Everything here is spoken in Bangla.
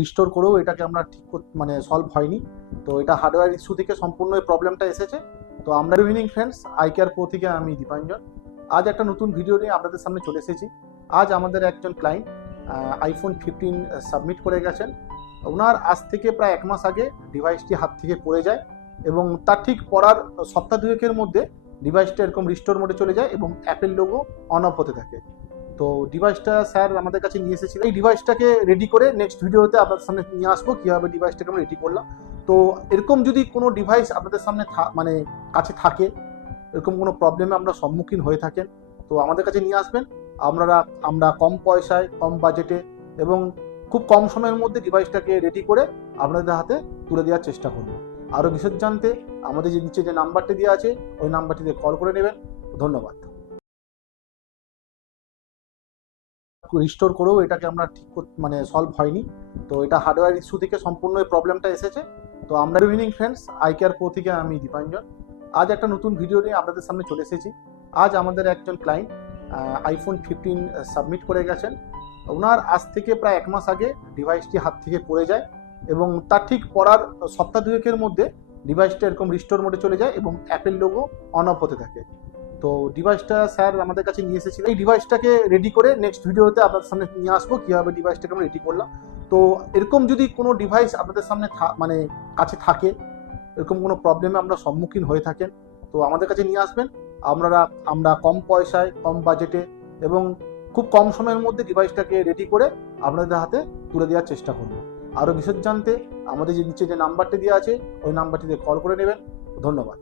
রিস্টোর করেও এটাকে আমরা ঠিক মানে সলভ হয়নি। তো এটা হার্ডওয়্যার ইস্যু থেকে সম্পূর্ণ এই প্রবলেমটা এসেছে। তো আমরা evening friends, eye care pro থেকে আমি দীপাঞ্জন। আজ একটা নতুন ভিডিও নিয়ে আপনাদের সামনে চলে এসেছি। আজ আমাদের একজন ক্লায়েন্ট আইফোন 15 সাবমিট করে গেছেন। ওনার আজ থেকে প্রায় 1 মাস আগে ডিভাইসটি হাত থেকে পড়ে যায় এবং তার ঠিক পড়ার সপ্তাহ দুয়েকের মধ্যে ডিভাইসটা এরকম রিস্টোর মোডে চলে যায় এবং অ্যাপেল লোগো অন অফ হতে থাকে। তো ডিভাইসটা স্যার আমাদের কাছে নিয়ে এসেছিল। এই ডিভাইসটাকে রেডি করে নেক্সট ভিডিওতে আপনাদের সামনে নিয়ে আসবো কীভাবে ডিভাইসটাকে আমরা রেডি করলাম। তো এরকম যদি কোনো ডিভাইস আপনাদের সামনে মানে কাছে থাকে, এরকম কোনো প্রবলেমে আমরা সম্মুখীন হয়ে থাকেন, তো আমাদের কাছে নিয়ে আসবেন। আমরা কম পয়সায়, কম বাজেটে এবং খুব কম সময়ের মধ্যে ডিভাইসটাকে রেডি করে আপনাদের হাতে তুলে দেওয়ার চেষ্টা করব। আরও বিশদ জানতে আমাদের যে নিচে যে নাম্বারটি দেওয়া আছে ওই নাম্বারটিতে কল করে নেবেন। ধন্যবাদ। রিস্টোর করেও এটাকে আমরা ঠিক মানে সলভ হয়নি। তো এটা হার্ডওয়্যার ইস্যু থেকে সম্পূর্ণ এই প্রবলেমটা এসেছে। তো আমরা evening friends, eye care pro থেকে আমি দীপাঞ্জন। আজ একটা নতুন ভিডিও নিয়ে আপনাদের সামনে চলে এসেছি। আজ আমাদের একজন ক্লায়েন্ট আইফোন 15 সাবমিট করে গেছেন। ওনার আজ থেকে প্রায় 1 মাস আগে ডিভাইসটি হাত থেকে পড়ে যায় এবং তার ঠিক পড়ার সপ্তাহ দুয়েকের মধ্যে ডিভাইসটা এরকম রিস্টোর মোডে চলে যায় এবং অ্যাপেল লোগো অন অফ হতে থাকে। তো ডিভাইসটা স্যার আমাদের কাছে নিয়ে এসেছিল। এই ডিভাইসটাকে রেডি করে নেক্সট ভিডিওতে আপনাদের সামনে নিয়ে আসবো কীভাবে ডিভাইসটাকে আমরা রেডি করলাম। তো এরকম যদি কোনো ডিভাইস আপনাদের সামনে মানে কাছে থাকে, এরকম কোনো প্রবলেমে আমরা সম্মুখীন হয়ে থাকেন, তো আমাদের কাছে নিয়ে আসবেন। আমরা কম পয়সায়, কম বাজেটে এবং খুব কম সময়ের মধ্যে ডিভাইসটাকে রেডি করে আপনাদের হাতে তুলে দেওয়ার চেষ্টা করব। আরও বিশদ জানতে আমাদের যে নিচে যে নাম্বারটি দেওয়া আছে ওই নাম্বারটিতে কল করে নেবেন। ধন্যবাদ।